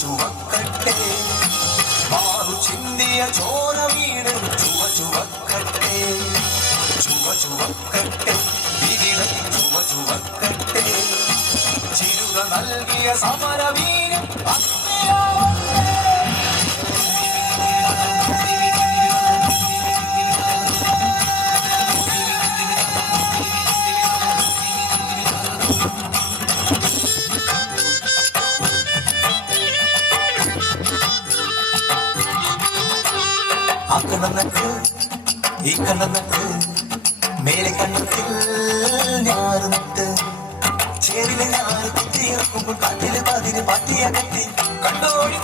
ചുവക്കട്ടെ. മാറു ചിന്തിയ ചോര വീട് ചുവ ചുവക്കട്ടെ. ചുവ ചുവക്കട്ടെ വികിടം ചുവ ചുവക്കട്ടെ. ചിരുത നൽകിയ സമരവീരം ഈ കണ്ണനക്ക് മേലെ കണ്ണത്തിൽ ഞാറുന്നിട്ട് ചേരിലെ ഞാറ് കുത്തിയിറക്കുമ്പോൾ കാറ്റിലെ പതിര് പട്ടിയ കെട്ടി കണ്ടോടി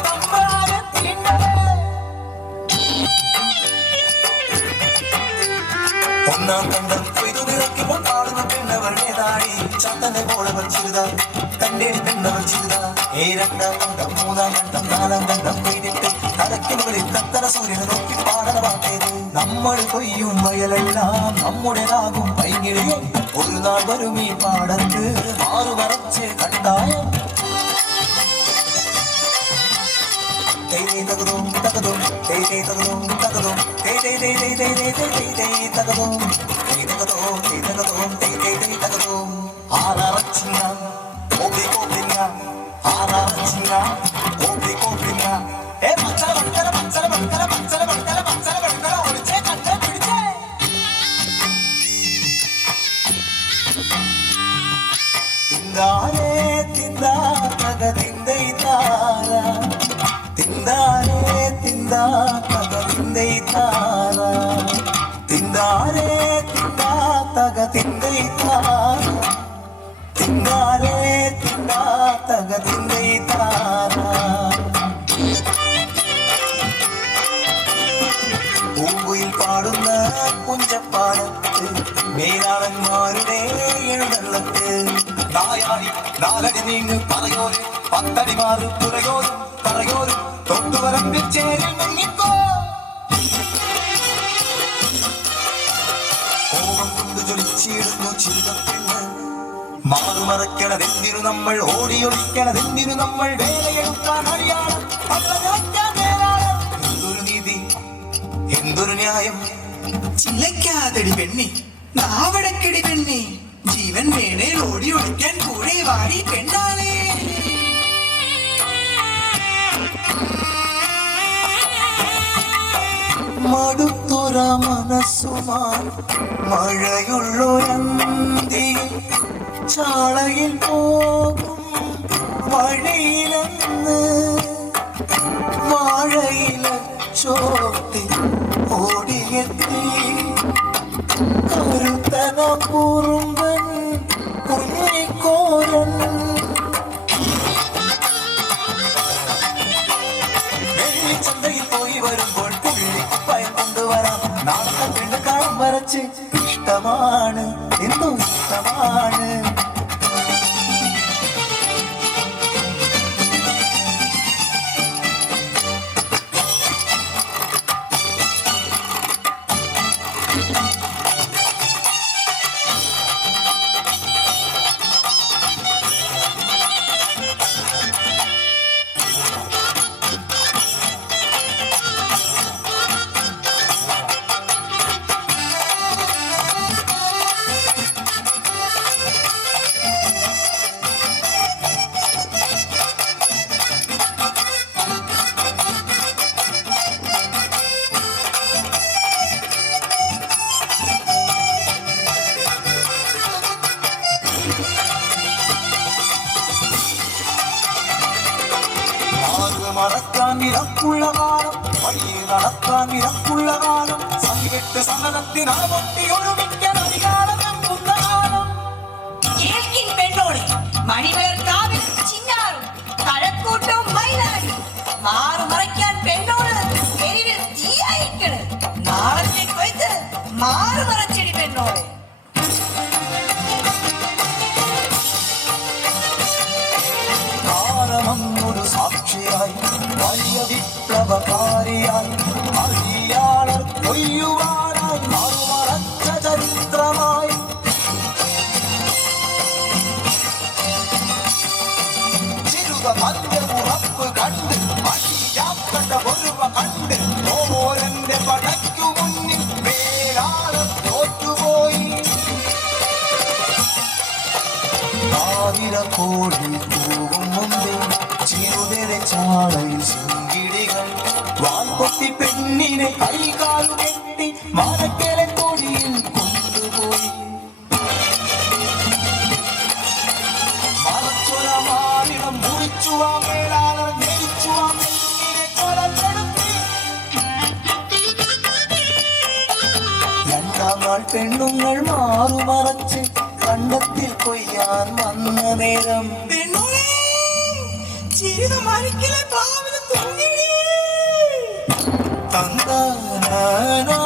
ഒന്നാം കണ്ടം കൊയ്തു നിറയ്ക്കുമ്പോൾ കാണുന്ന പെണ്ണവൾ ഏതാടി ചത്തനെ പോളവൾ ചിരുത കണ്ടേടി പെണ്ണവൾ ഏ രണ്ടാം കണ്ടം മൂന്നാം കണ്ടം നാലാം കണ്ടം കൊയ്തിട്ട് തലയ്ക്ക് തത്തറ സൂര്യനെ നോക്കി நம்மளை கொய்யும் வயலெல்லாம் நம்முடையதாகும் பைங்கிழியும் ஒரு நாள் வருமே பாடத்து மாறு வரச்சு கண்டாயம் தகதும் தகதும் தகதும் தகதும். தகதும் தகதும். ತಿಂದಾನೆ ತಿಂದ ಮಗ ತಿಂದೈತಾರ ತಿಂದಾನೆ ತಿಂದ ಮಗ ತಿಂದೈತಾರ ತಿಂದಾನೆ ತಿಂದ ತಗ ತಿಂದೈತಾರ ತಿಂದಾನೆ ತಿಂದ ತಗ നായാടി നാലടി നീങ്ങ് പറയോര് പത്തടി മാറി പുറയോരും പറയോരും തൊട്ടുവരമ്പിൽ ചേരിൽ മുങ്ങിക്കോ. കോപം നമ്മൾ ഓടിയൊളിക്കണതെന്തിനു നമ്മൾ എന്തൊരു നീതി എന്തൊരു ന്യായം. ചിലക്കാതടി പെണ്ണി നാവടക്കടി പെണ്ണി. ജീവൻ വേണേ ഓടി ഒളിക്കാൻ കൂടെ വാടി പെണ്ണാളേ. മടുത്തുറ മനസ്സുമാൻ മഴയുള്ളൊരന്തി ചാളയിൽ പോകും വഴിയിലെന്ന്. വാഴയില ചോട്ടി ഓടിയെത്തി. കരുത്തന കുറുമ്പൻ ഇഷ്ടമാണ് എന്നും ഇഷ്ടമാണ്. இறக்குள்ள காலம் வழியே நடத்தான் இறக்குள்ள காலம் சங்கிட்டு சமதத்தினால் ஒட்டி ஒருமிக்க அதிகாரம் நம்புந்த காலம். ஏற்கின் பெண்ணோடு மணிமலர் காவில் சின்னாரும் தழக்கூட்டம் மயிலாடி மாறு மறைக்கான் பெண்ணோடு பெரிவில் தீயாயிருக்கிறது நாளத்தை வைத்து மாறு மறைச்ச അറിയാൻ അറിയാണ് കൊയ്യുവാണ് മറുമറച്ച ചരിത്രമായി ചിരുത മഞ്ഞ ഉറപ്പ് കണ്ട് മടിയാക്കണ്ട ഒരുവ കണ്ട് ഓരന്റെ പടയ്ക്കു മുന്നിൽ പേരാണ് തോറ്റുപോയി കോഴി ചാളയിൽ ശിങ്കിടികൾ വാൽപൊത്തി പെണ്ണിനെ കൈകാലു കെട്ടി മാനക്കേലെ കോഴിയിൽ കൊണ്ടുപോയി. മറച്ചുല മാറിടം മുറിച്ചുവാ മേലാളർ ജയിച്ചുവാ പെണ്ണിനെ കൊലപ്പെടുത്തി. രണ്ടാം നാൾ പെണ്ണുങ്ങൾ മാറുമറച്ച് കണ്ടത്തിൽ കൊയ്യാൻ വന്ന നേരം. പെണ്ണോളെ சீத மறிக்கல காவில தொங்கிடி தந்தானோ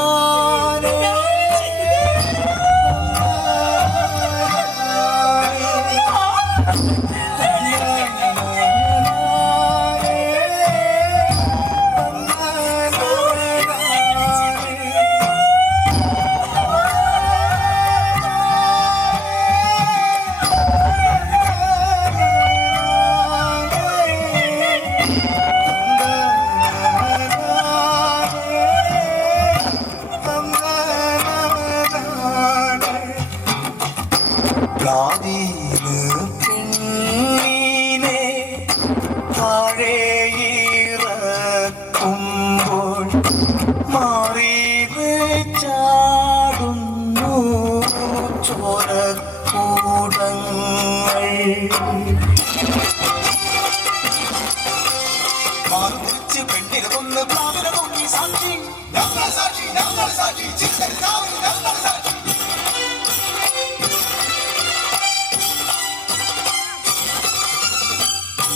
மாறு திருச்சி பெண்ணில கொண்டு திராவிட நோக்கி சாட்சி நம்ம சாட்சி நம்ம சாட்சி சிக்கன் சாவி நம்ம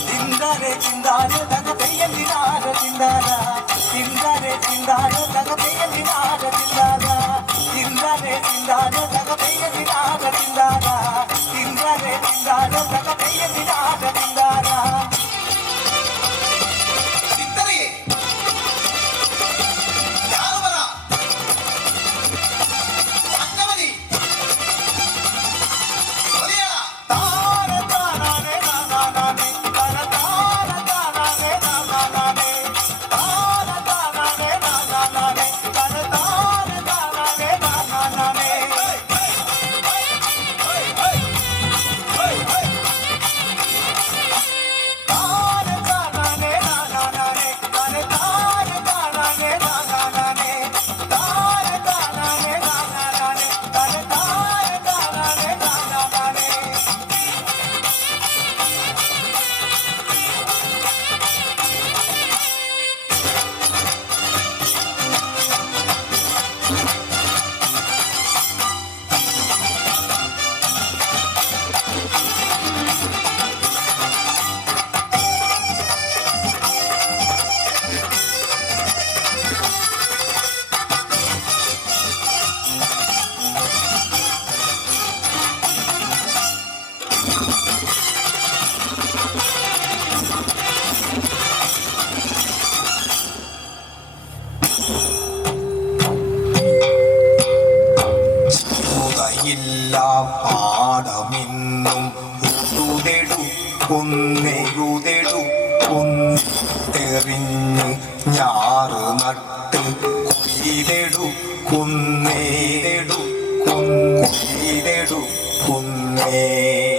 திந்தாரே திந்தாரே தன பெய்யந்தினார திந்தாரா திந்தாரே திந்தாரே ഉഴുതെടുക്കുന്നേഴുതെടുക്കുന്നെറിഞ്ഞ് ഞാറ് നട്ട് കൊയ്തെടുക്കുന്നേതെടുക്കുന്നേതെടുക്കുന്നേ